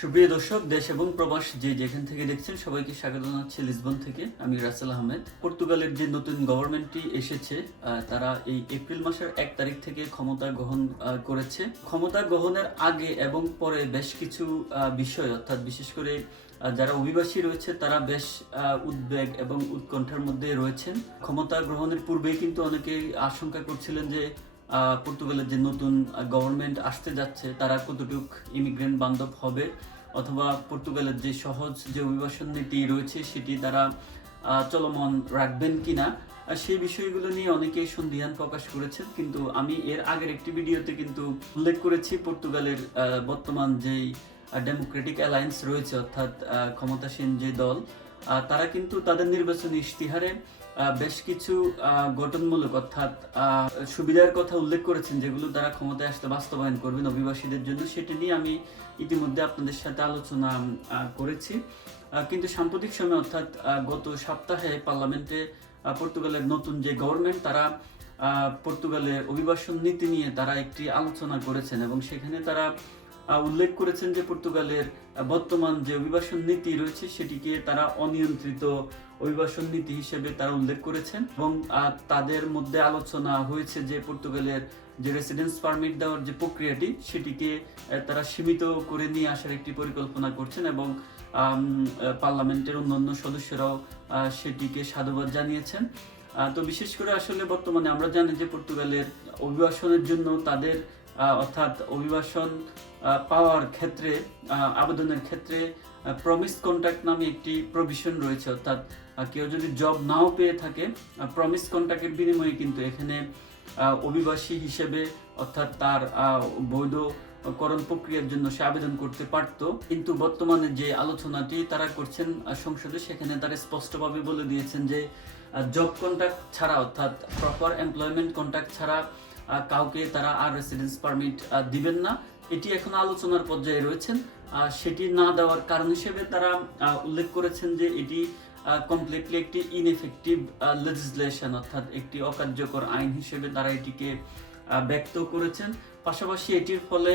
সুপ্রিয় দর্শক, দেশ এবং প্রবাস যে যেখান থেকে দেখছেন, সবাইকে স্বাগত জানাচ্ছি লিসবন থেকে। আমি রাসেল আহমেদ। পর্তুগালের যে নতুন গভর্নমেন্টটি এসেছে তারা এই এপ্রিল মাসের এক তারিখ থেকে ক্ষমতা গ্রহণ করেছে। ক্ষমতা গ্রহণের আগে এবং পরে বেশ কিছু বিষয়, অর্থাৎ বিশেষ করে যারা অভিবাসী রয়েছে, তারা বেশ উদ্বেগ এবং উৎকণ্ঠার মধ্যে রয়েছেন। ক্ষমতা গ্রহণের পূর্বেই কিন্তু অনেকে আশঙ্কা করছিলেন যে পর্তুগালের যে নতুন গভর্নমেন্ট আসতে যাচ্ছে, তারা কতটুক ইমিগ্রেন্ট বান্ধব হবে, অথবা পর্তুগালের যে সহজ যে অভিবাসন নীতি রয়েছে, সেটি তারা চলমান রাখবেন কিনা আর সেই বিষয়গুলো নিয়ে অনেকেই সন্দিহান প্রকাশ করেছেন, কিন্তু আমি এর আগের একটি ভিডিওতে কিন্তু উল্লেখ করেছি পর্তুগালের বর্তমান যেই ডেমোক্রেটিক অ্যালায়েন্স রয়েছে, অর্থাৎ ক্ষমতাসীন যে দল তারা কিন্তু তাদের নির্বাচনী ইশতিহারে বেশ কিছু গঠনমূলক অর্থাৎ সুবিধার কথা উল্লেখ করেছেন যেগুলো তারা ক্ষমতায় আসতে বাস্তবায়ন করবেন অভিবাসীদের জন্য। সেটি নিয়ে আমি ইতিমধ্যে আপনাদের সাথে আলোচনা করেছি। কিন্তু সাম্প্রতিক সময় অর্থাৎ গত সপ্তাহে পার্লামেন্টে পর্তুগালের নতুন যে গভর্নমেন্ট, তারা পর্তুগালের অভিবাসন নীতি নিয়ে তারা একটি আলোচনা করেছেন এবং সেখানে তারা উল্লেখ করেছেন যে পর্তুগালের বর্তমান যে অভিবাসন নীতি রয়েছে সেটিকে তারা অনিয়ন্ত্রিত অভিবাসন নীতি হিসেবে তারা উল্লেখ করেছেন এবং তাদের মধ্যে আলোচনা হয়েছে যে পর্তুগালের যে রেসিডেন্স পারমিট দেওয়ার যে প্রক্রিয়াটি সেটিকে তারা সীমিত করে নিয়ে আসার একটি পরিকল্পনা করছেন এবং পার্লামেন্টের অন্যান্য সদস্যরাও সেটিকে সাধুবাদ জানিয়েছেন। তো বিশেষ করে আসলে বর্তমানে আমরা জানি যে পর্তুগালের অভিবাসনের জন্য তাদের অর্থাৎ অভিবাসন পাওয়ার ক্ষেত্রে আবেদনের ক্ষেত্রে প্রমিস কন্ট্রাক্ট নামে একটি প্রভিশন রয়েছে অর্থাৎ কেউ যদি জব নাও পেয়ে থাকে প্রমিস কন্ট্রাক্টের বিনিময়ে কিন্তু এখানে অভিবাসী হিসেবে অর্থাৎ তার আহ, বৈধকরণ প্রক্রিয়ার জন্য সে আবেদন করতে পারত। কিন্তু বর্তমানে যে আলোচনাটি তারা করছেন সংসদে সেখানে তারা স্পষ্টভাবে বলে দিয়েছেন যে জব কন্ট্রাক্ট ছাড়া অর্থাৎ প্রপার এমপ্লয়মেন্ট কন্ট্রাক্ট ছাড়া কাউকে তারা আর রেসিডেন্স পারমিট দিবেন না। এটি এখন আলোচনার পর্যায়ে রয়েছেন। সেটি না দেওয়ার কারণ হিসেবে তারা উল্লেখ করেছেন যে এটি কমপ্লিটলি একটি ইনএফেক্টিভ লেজিসলেশন অর্থাৎ একটি অকার্যকর আইন হিসেবে তারা এটিকে ব্যক্ত করেছেন। পাশাপাশি এটির ফলে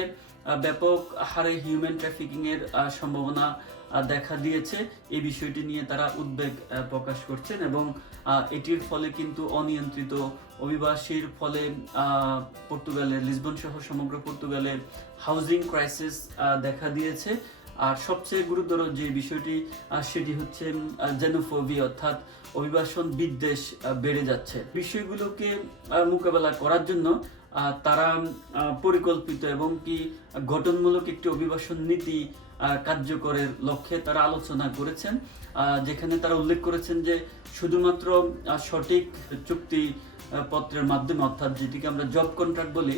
ব্যাপক হারে হিউম্যান ট্রাফিকিং এর সম্ভাবনা দেখা দিয়েছে। এই বিষয়টি নিয়ে তারা উদ্বেগ প্রকাশ করছেন এবং এটির ফলে কিন্তু অনিয়ন্ত্রিত অভিবাসীর ফলে পর্তুগালের লিসবন সহ সমগ্র পর্তুগালের হাউজিং ক্রাইসিস দেখা দিয়েছে। আর সবচেয়ে গুরুতর যে বিষয়টি সেটি হচ্ছে জেনোফোবি অর্থাৎ অভিবাসন বিদ্বেষ বেড়ে যাচ্ছে। বিষয়গুলোকে মোকাবেলা করার জন্য তারা পরিকল্পিত এবং কি গঠনমূলক একটি অভিবাসন নীতি কার্যকরের লক্ষ্যে তারা আলোচনা করেছেন যেখানে তারা উল্লেখ করেছেন যে শুধুমাত্র সঠিক চুক্তি পত্রের মাধ্যমে, অর্থাৎ যেটিকে আমরা জব কন্ট্রাক্ট বলি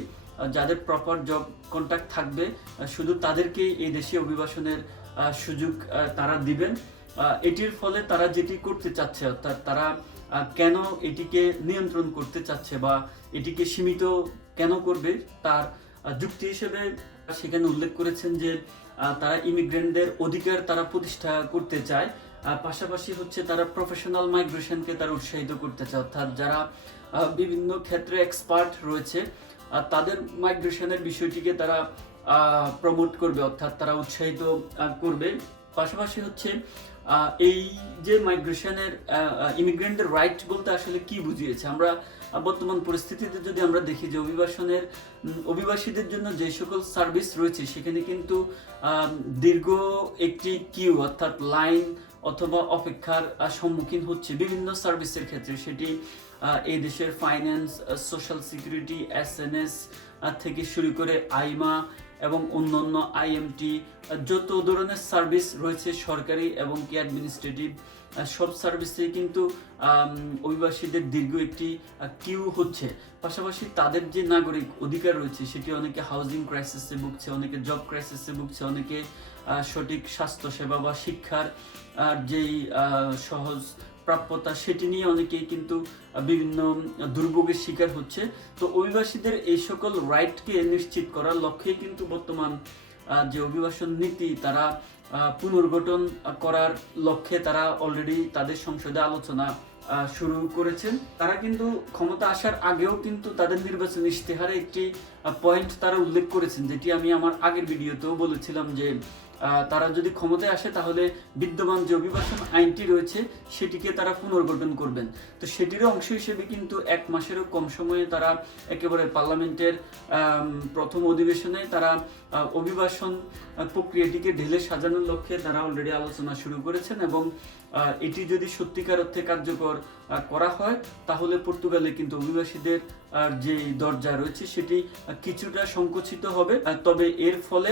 যাদের প্রপার জব কন্ট্রাক্ট থাকবে শুধু তাদেরকেই এই দেশে অভিবাসনের সুযোগ তারা দিবেন। এটির ফলে তারা যেটি করতে চাচ্ছে, অর্থাৎ তারা কেন এটিকে নিয়ন্ত্রণ করতে চাচ্ছে বা এটিকে সীমিত কেন করবে, তার যুক্তি হিসেবে সেখানে উল্লেখ করেছেন যে তারা ইমিগ্রেন্টদের অধিকার তারা প্রতিষ্ঠা করতে চায়। পাশাপাশি হচ্ছে তারা প্রফেশনাল মাইগ্রেশনকে তারা উৎসাহিত করতে চায়, অর্থাৎ যারা বিভিন্ন ক্ষেত্রে এক্সপার্ট রয়েছে তাদের মাইগ্রেশনের বিষয়টিকে তারা প্রমোট করবে, অর্থাৎ তারা উৎসাহিত করবে। পাশাপাশি হচ্ছে এই যে মাইগ্রেশনের ইমিগ্রেন্টদের রাইট বলতে আসলে কি বুঝিয়েছে? আমরা বর্তমান পরিস্থিতিতে যদি আমরা দেখি যে অভিবাসনের অভিবাসীদের জন্য যে সকল সার্ভিস রয়েছে, সেখানে কিন্তু দীর্ঘ একটি কিউ অর্থাৎ লাইন অথবা অপেক্ষার সম্মুখীন হচ্ছে বিভিন্ন সার্ভিসের ক্ষেত্রে। সেটি এই দেশের finance social security S N S থেকে শুরু করে আইমা এবং অন্যান্য আইএমটি যত ধরনের সার্ভিস রয়েছে সরকারি এবং কি অ্যাডমিনিস্ট্রেটিভ সব সার্ভিসে কিন্তু অভিবাসীদের দীর্ঘ একটি কিউ হচ্ছে। পাশাপাশি তাদের যে নাগরিক অধিকার রয়েছে, সেটি অনেকে হাউজিং ক্রাইসিসে ভুগছে, অনেকে জব ক্রাইসিসে ভুগছে, অনেকে সঠিক স্বাস্থ্যসেবা বা শিক্ষার যেই সহজ প্রাপ্যতা সেটি নিয়ে অনেকেই কিন্তু বিভিন্ন দুর্ভোগের শিকার হচ্ছে। তো অভিবাসীদের এই সকল রাইটকে নিশ্চিত করার লক্ষ্যেই কিন্তু বর্তমান যে অভিবাসন নীতি, তারা পুনর্গঠন করার লক্ষ্যে তারা অলরেডি তাদের সংসদে আলোচনা শুরু করেছেন। তারা কিন্তু ক্ষমতা আসার আগেও কিন্তু তাদের নির্বাচন ইশতেহারে একটি পয়েন্ট তারা উল্লেখ করেছেন, যেটি আমি আমার আগের ভিডিওতেও বলেছিলাম যে তারা যদি ক্ষমতায় আসে তাহলে বিদ্যমান যে অভিবাসন আইনটি রয়েছে, সেটিকে তারা পুনর্গঠন করবেন। তো সেটিরও অংশ হিসেবে কিন্তু এক মাসেরও কম সময়ে তারা একেবারে পার্লামেন্টের প্রথম অধিবেশনে তারা অভিবাসন প্রক্রিয়াটিকে ঢেলে সাজানোর লক্ষ্যে তারা অলরেডি আলোচনা শুরু করেছেন এবং এটি যদি সত্যিকার অর্থে কার্যকর করা হয়, তাহলে পর্তুগালে কিন্তু অভিবাসীদের যে দরজা রয়েছে সেটি কিছুটা সংকুচিত হবে। তবে এর ফলে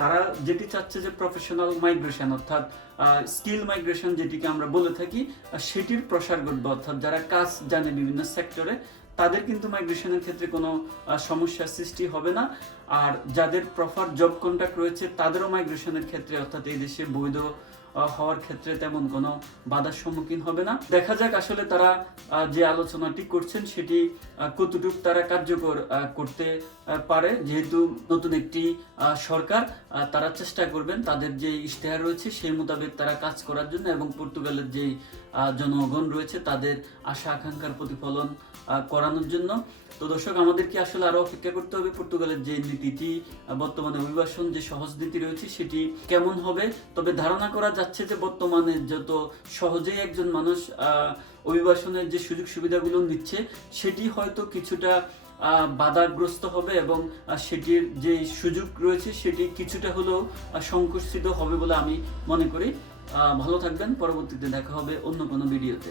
তারা যেটি চাচ্ছে যে প্রফেশনাল মাইগ্রেশন অর্থাৎ স্কিল মাইগ্রেশন যেটিকে আমরা বলে থাকি সেটির প্রসার ঘটবে অর্থাৎ যারা কাজ জানে বিভিন্ন সেক্টরে তাদের কিন্তু মাইগ্রেশনের ক্ষেত্রে কোনো সমস্যার সৃষ্টি হবে না। আর যাদের প্রপার জব কন্ট্রাক্ট রয়েছে, তাদেরও মাইগ্রেশনের ক্ষেত্রে, অর্থাৎ এই দেশে বৈধ হওয়ার ক্ষেত্রে তেমন কোনো বাধার সম্মুখীন হবে না। দেখা যাক আসলে তারা যে আলোচনাটি করছেন, সেটি কতটুকু তারা কার্যকর করতে পারে। যেহেতু নতুন একটি সরকার তারা চেষ্টা করবেন তাদের যে ইশতেহার রয়েছে, সেই মোতাবেক তারা কাজ করার জন্য এবং পর্তুগালের যেই জনগণ রয়েছে, তাদের আশা আকাঙ্ক্ষার প্রতিফলন করানোর জন্য। তো দর্শক আমাদেরকে আসলে আরও অপেক্ষা করতে হবে? পর্তুগালের যে নীতিটি বর্তমানে অভিবাসন যে সহজ নীতি রয়েছে সেটি কেমন হবে? তবে ধারণা করা যাচ্ছে যে বর্তমানে যত সহজেই একজন মানুষ অভিবাসনের যে সুযোগ সুবিধাগুলো নিচ্ছে, সেটি হয়তো কিছুটা বাধাগ্রস্ত হবে এবং সেটির যে সুযোগ রয়েছে সেটি কিছুটা হলেও সংকুচিত হবে বলে আমি মনে করি। ভালো থাকবেন, পরবর্তীতে দেখা হবে অন্য কোনো ভিডিওতে।